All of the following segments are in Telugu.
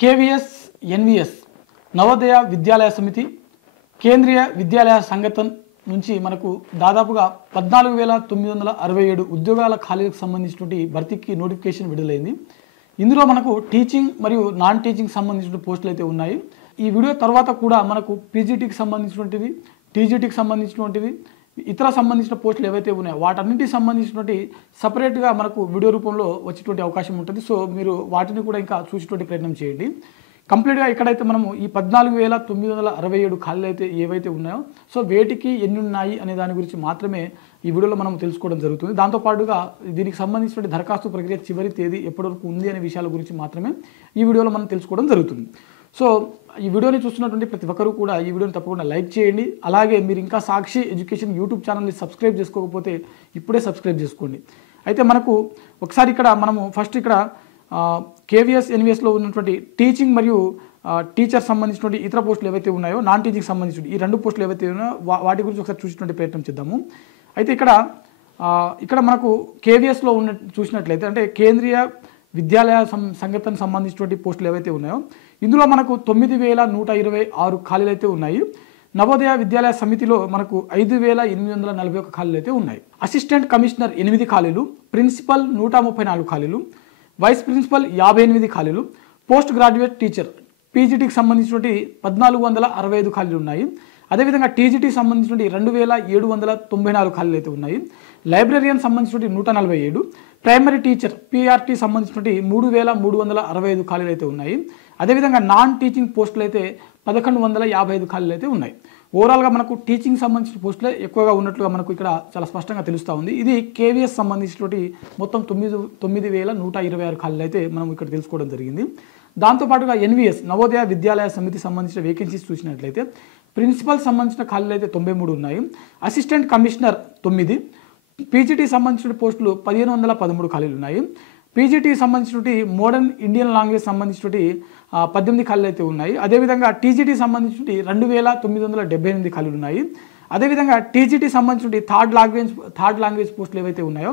కేవీఎస్ ఎన్వీఎస్ నవోదయ విద్యాలయ సమితి కేంద్రీయ విద్యాలయ సంఘటన నుంచి మనకు దాదాపుగా 14,967 ఉద్యోగాల ఖాళీలకు సంబంధించినటువంటి భర్తీకి నోటిఫికేషన్ విడుదలైంది. ఇందులో మనకు టీచింగ్ మరియు నాన్ టీచింగ్ సంబంధించిన పోస్టులు అయితే ఉన్నాయి. ఈ వీడియో తర్వాత కూడా మనకు పీజీటీకి సంబంధించినటువంటివి, టీజీటీకి సంబంధించినటువంటివి, ఇతర సంబంధించిన పోస్టులు ఏవైతే ఉన్నాయో వాటన్నిటికి సంబంధించినటువంటి సపరేట్గా మనకు వీడియో రూపంలో వచ్చేటువంటి అవకాశం ఉంటుంది. సో మీరు వాటిని కూడా ఇంకా చూసేటువంటి ప్రయత్నం చేయండి. కంప్లీట్గా ఇక్కడైతే మనము ఈ 14,967 ఖాళీలు అయితే ఏవైతే ఉన్నాయో సో వేటికి ఎన్ని ఉన్నాయి అనే దాని గురించి మాత్రమే ఈ వీడియోలో మనం తెలుసుకోవడం జరుగుతుంది. దాంతోపాటుగా దీనికి సంబంధించిన దరఖాస్తు ప్రక్రియ చివరి తేదీ ఎప్పటివరకు ఉంది అనే విషయాల గురించి మాత్రమే ఈ వీడియోలో మనం తెలుసుకోవడం జరుగుతుంది. సో ఈ వీడియోని చూస్తున్నటువంటి ప్రతి ఒక్కరూ కూడా ఈ వీడియోని తప్పకుండా లైక్ చేయండి. అలాగే మీరు ఇంకా సాక్షి ఎడ్యుకేషన్ యూట్యూబ్ ఛానల్ని సబ్స్క్రైబ్ చేసుకోకపోతే ఇప్పుడే సబ్స్క్రైబ్ చేసుకోండి. అయితే మనకు ఒకసారి ఇక్కడ మనము ఫస్ట్ ఇక్కడ కేవీఎస్ ఎన్వీఎస్లో ఉన్నటువంటి టీచింగ్ మరియు టీచర్ సంబంధించినటువంటి ఇతర పోస్టులు ఏవైతే ఉన్నాయో నాన్ టీచింగ్ సంబంధించిన ఈ రెండు పోస్టులు ఏవైతే ఉన్నాయో వాటి గురించి ఒకసారి చూసినటువంటి ప్రయత్నం చేద్దాము. అయితే ఇక్కడ మనకు కేవీఎస్లో చూసినట్లయితే అంటే కేంద్రీయ విద్యాలయ సంఘటనకు సంబంధించినటువంటి పోస్టులు ఏవైతే ఉన్నాయో ఇందులో మనకు 9,126 ఖాళీలు అయితే ఉన్నాయి. నవోదయ విద్యాలయ సమితిలో మనకు 5,841 ఖాళీలు అయితే ఉన్నాయి. అసిస్టెంట్ కమిషనర్ 8 ఖాళీలు, ప్రిన్సిపల్ 134 ఖాళీలు, వైస్ ప్రిన్సిపల్ 58 ఖాళీలు, పోస్ట్ గ్రాడ్యుయేట్ టీచర్ పీజీటీకి సంబంధించినటువంటి 1,465 ఖాళీలు ఉన్నాయి. అదేవిధంగా టీజీటీకి సంబంధించినటువంటి 2,794 ఖాళీలు అయితే ఉన్నాయి. లైబ్రరీయన్ సంబంధించినటువంటి 147, ప్రైమరీ టీచర్ పీఆర్టీ సంబంధించినటువంటి 3,365 ఖాళీలు అయితే ఉన్నాయి. అదేవిధంగా నాన్ టీచింగ్ పోస్టులు అయితే 1,155 ఖాళీలు అయితే ఉన్నాయి. ఓవరాల్గా మనకు టీచింగ్ సంబంధించిన పోస్టులే ఎక్కువగా ఉన్నట్లుగా మనకు ఇక్కడ చాలా స్పష్టంగా తెలుస్తూ ఉంది. ఇది కేవీఎస్ సంబంధించినటువంటి మొత్తం 9,126 ఖాళీలు అయితే మనం ఇక్కడ తెలుసుకోవడం జరిగింది. దాంతోపాటుగా ఎన్వీఎస్ నవోదయ విద్యాలయ సమితి సంబంధించిన వేకెన్సీస్ చూసినట్లయితే ప్రిన్సిపల్ సంబంధించిన ఖాళీలు అయితే 93 ఉన్నాయి. అసిస్టెంట్ కమిషనర్ 9, పీజీటీ సంబంధించిన పోస్టులు 1,513 ఖాళీలు ఉన్నాయి. పీజీటీకి సంబంధించినటువంటి మోడర్న్ ఇండియన్ లాంగ్వేజ్ సంబంధించినటువంటి 18 ఖాళీలు అయితే ఉన్నాయి. అదేవిధంగా టీజీటీ సంబంధించినటువంటి 2,978 ఖాళీలు ఉన్నాయి. అదేవిధంగా టీజీటీ సంబంధించినటువంటి థర్డ్ లాంగ్వేజ్ పోస్టులు ఏవైతే ఉన్నాయో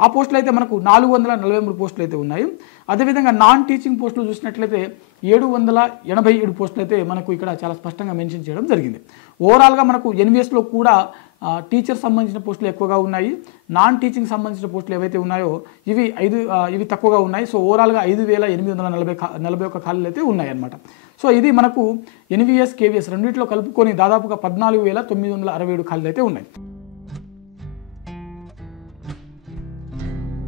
ఆ పోస్టులు అయితే మనకు 443 పోస్టులు అయితే ఉన్నాయి. అదేవిధంగా నాన్ టీచింగ్ పోస్టులు చూసినట్లయితే 787 పోస్టులు అయితే మనకు ఇక్కడ చాలా స్పష్టంగా మెన్షన్ చేయడం జరిగింది. ఓవరాల్గా మనకు ఎన్వీఎస్లో కూడా టీచర్ సంబంధించిన పోస్టులు ఎక్కువగా ఉన్నాయి. నాన్ టీచింగ్ సంబంధించిన పోస్టులు ఏవైతే ఉన్నాయో ఇవి తక్కువగా ఉన్నాయి. సో ఓవరాల్గా 5,841 ఖాళీలు అయితే ఉన్నాయి అన్నమాట. సో ఇది మనకు ఎన్వీఎస్ కేవీఎస్ రెండింటిలో కలుపుకొని దాదాపుగా 14,967 ఖాళీలు అయితే ఉన్నాయి.